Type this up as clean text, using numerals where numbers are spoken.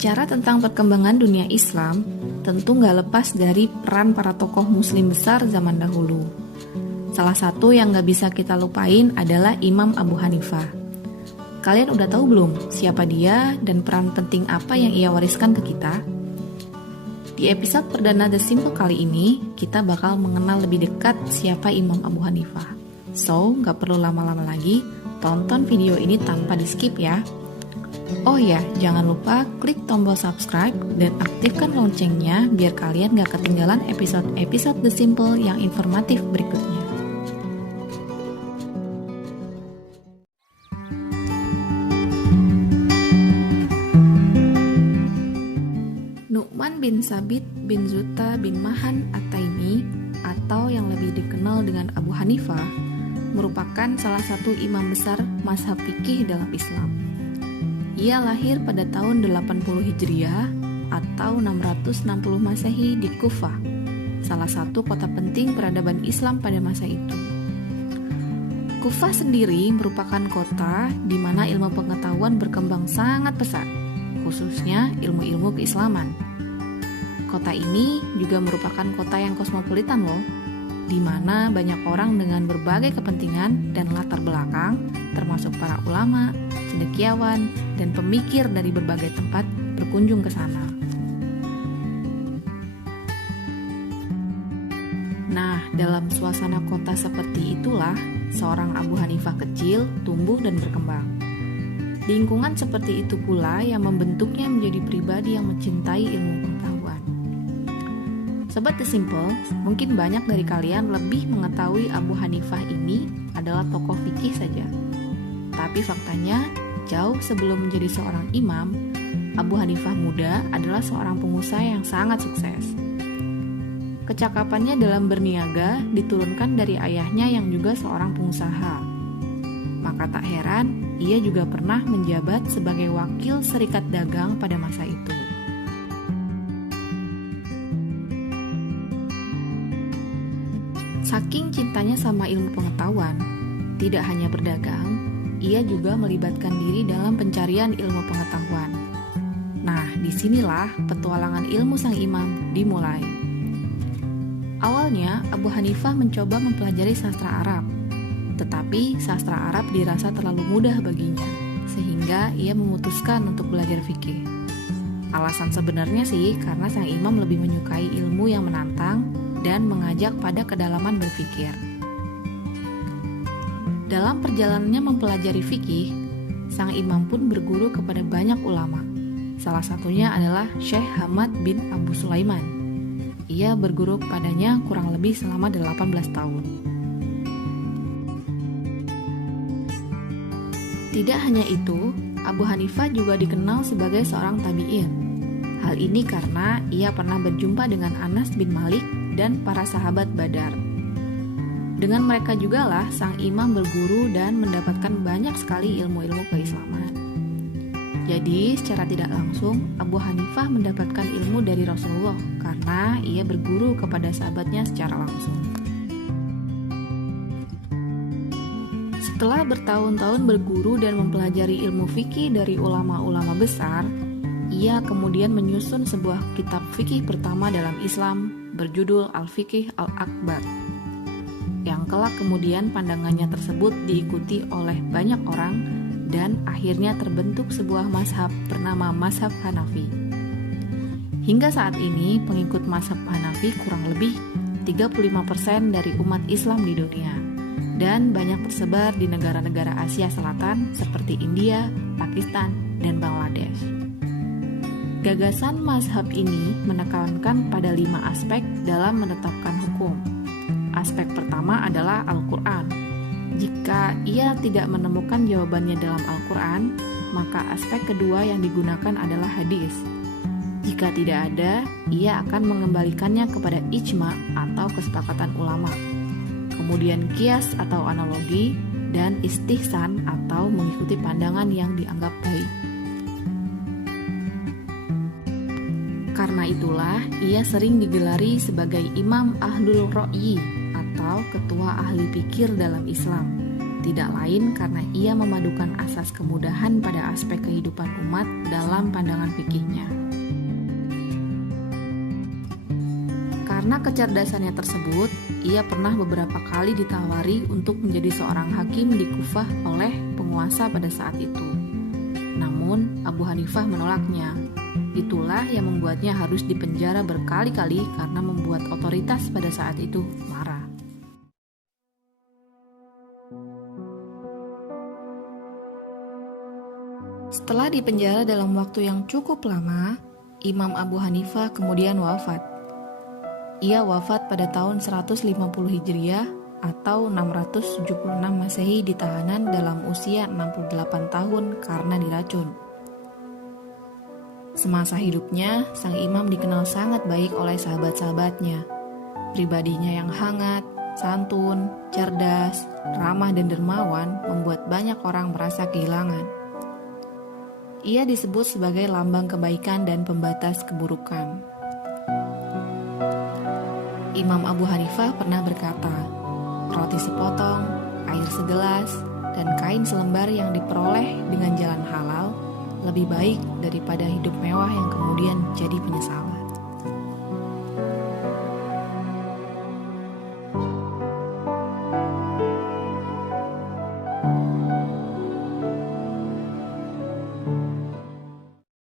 Bicara tentang perkembangan dunia Islam, tentu nggak lepas dari peran para tokoh muslim besar zaman dahulu. Salah satu yang nggak bisa kita lupain adalah Imam Abu Hanifah. Kalian udah tahu belum siapa dia dan peran penting apa yang ia wariskan ke kita? Di episode perdana The Simple kali ini, kita bakal mengenal lebih dekat siapa Imam Abu Hanifah. So, nggak perlu lama-lama lagi, tonton video ini tanpa di-skip ya. Oh ya, jangan lupa klik tombol subscribe dan aktifkan loncengnya biar kalian gak ketinggalan episode-episode The Simple yang informatif berikutnya. Nu'man bin Sabit bin Zuta bin Mahan At-Taimi atau yang lebih dikenal dengan Abu Hanifah merupakan salah satu imam besar mazhab fikih dalam Islam. Ia lahir pada tahun 80 Hijriah atau 660 Masehi di Kufah, salah satu kota penting peradaban Islam pada masa itu. Kufah sendiri merupakan kota di mana ilmu pengetahuan berkembang sangat pesat, khususnya ilmu-ilmu keislaman. Kota ini juga merupakan kota yang kosmopolitan loh, di mana banyak orang dengan berbagai kepentingan dan latar belakang, termasuk para ulama, cendekiawan, dan pemikir dari berbagai tempat berkunjung ke sana. Nah, dalam suasana kota seperti itulah, seorang Abu Hanifah kecil tumbuh dan berkembang. Lingkungan seperti itu pula yang membentuknya menjadi pribadi yang mencintai ilmu pengetahuan. Sobat The Simple, mungkin banyak dari kalian lebih mengetahui Abu Hanifah ini adalah tokoh fikih saja. Tapi faktanya, jauh sebelum menjadi seorang imam, Abu Hanifah muda adalah seorang pengusaha yang sangat sukses. Kecakapannya dalam berniaga diturunkan dari ayahnya yang juga seorang pengusaha. Maka tak heran, ia juga pernah menjabat sebagai wakil serikat dagang pada masa itu. Saking cintanya sama ilmu pengetahuan, tidak hanya berdagang, ia juga melibatkan diri dalam pencarian ilmu pengetahuan. Nah, disinilah petualangan ilmu sang imam dimulai. Awalnya, Abu Hanifah mencoba mempelajari sastra Arab, tetapi sastra Arab dirasa terlalu mudah baginya, sehingga ia memutuskan untuk belajar fikih. Alasan sebenarnya sih karena sang imam lebih menyukai ilmu yang menantang dan mengajak pada kedalaman berpikir. Dalam perjalanannya mempelajari fikih, sang imam pun berguru kepada banyak ulama. Salah satunya adalah Syekh Hamad bin Abu Sulaiman. Ia berguru padanya kurang lebih selama 18 tahun. Tidak hanya itu, Abu Hanifah juga dikenal sebagai seorang tabi'in. Hal ini karena ia pernah berjumpa dengan Anas bin Malik dan para sahabat Badar. Dengan mereka jugalah sang imam berguru dan mendapatkan banyak sekali ilmu-ilmu keislaman. Jadi, secara tidak langsung, Abu Hanifah mendapatkan ilmu dari Rasulullah karena ia berguru kepada sahabatnya secara langsung. Setelah bertahun-tahun berguru dan mempelajari ilmu fikih dari ulama-ulama besar, ia kemudian menyusun sebuah kitab fikih pertama dalam Islam berjudul Al-Fiqh Al-Akbar, yang kelak kemudian pandangannya tersebut diikuti oleh banyak orang dan akhirnya terbentuk sebuah mazhab bernama Mazhab Hanafi. Hingga saat ini pengikut Mazhab Hanafi kurang lebih 35% dari umat Islam di dunia dan banyak tersebar di negara-negara Asia Selatan seperti India, Pakistan, dan Bangladesh. Gagasan mazhab ini menekankan pada 5 aspek dalam menetapkan hukum. Aspek pertama adalah Al-Quran. Jika ia tidak menemukan jawabannya dalam Al-Quran, maka aspek kedua yang digunakan adalah hadis. Jika tidak ada, ia akan mengembalikannya kepada ijma atau kesepakatan ulama. Kemudian kias atau analogi, dan istihsan atau mengikuti pandangan yang dianggap baik. Karena itulah, ia sering digelari sebagai Imam Ahlul Ra'yi atau ketua ahli pikir dalam Islam. Tidak lain karena ia memadukan asas kemudahan pada aspek kehidupan umat dalam pandangan fikihnya. Karena kecerdasannya tersebut, ia pernah beberapa kali ditawari untuk menjadi seorang hakim di Kufah oleh penguasa pada saat itu. Namun, Abu Hanifah menolaknya. Itulah yang membuatnya harus dipenjara berkali-kali karena membuat otoritas pada saat itu marah. Setelah dipenjara dalam waktu yang cukup lama, Imam Abu Hanifah kemudian wafat. Ia wafat pada tahun 150 Hijriah atau 676 Masehi di tahanan dalam usia 68 tahun karena diracun. Semasa hidupnya, sang imam dikenal sangat baik oleh sahabat-sahabatnya. Pribadinya yang hangat, santun, cerdas, ramah dan dermawan membuat banyak orang merasa kehilangan. Ia disebut sebagai lambang kebaikan dan pembatas keburukan. Imam Abu Hanifah pernah berkata, roti sepotong, air segelas, dan kain selembar yang diperoleh dengan jalan halal lebih baik daripada hidup mewah yang kemudian jadi penyesalan.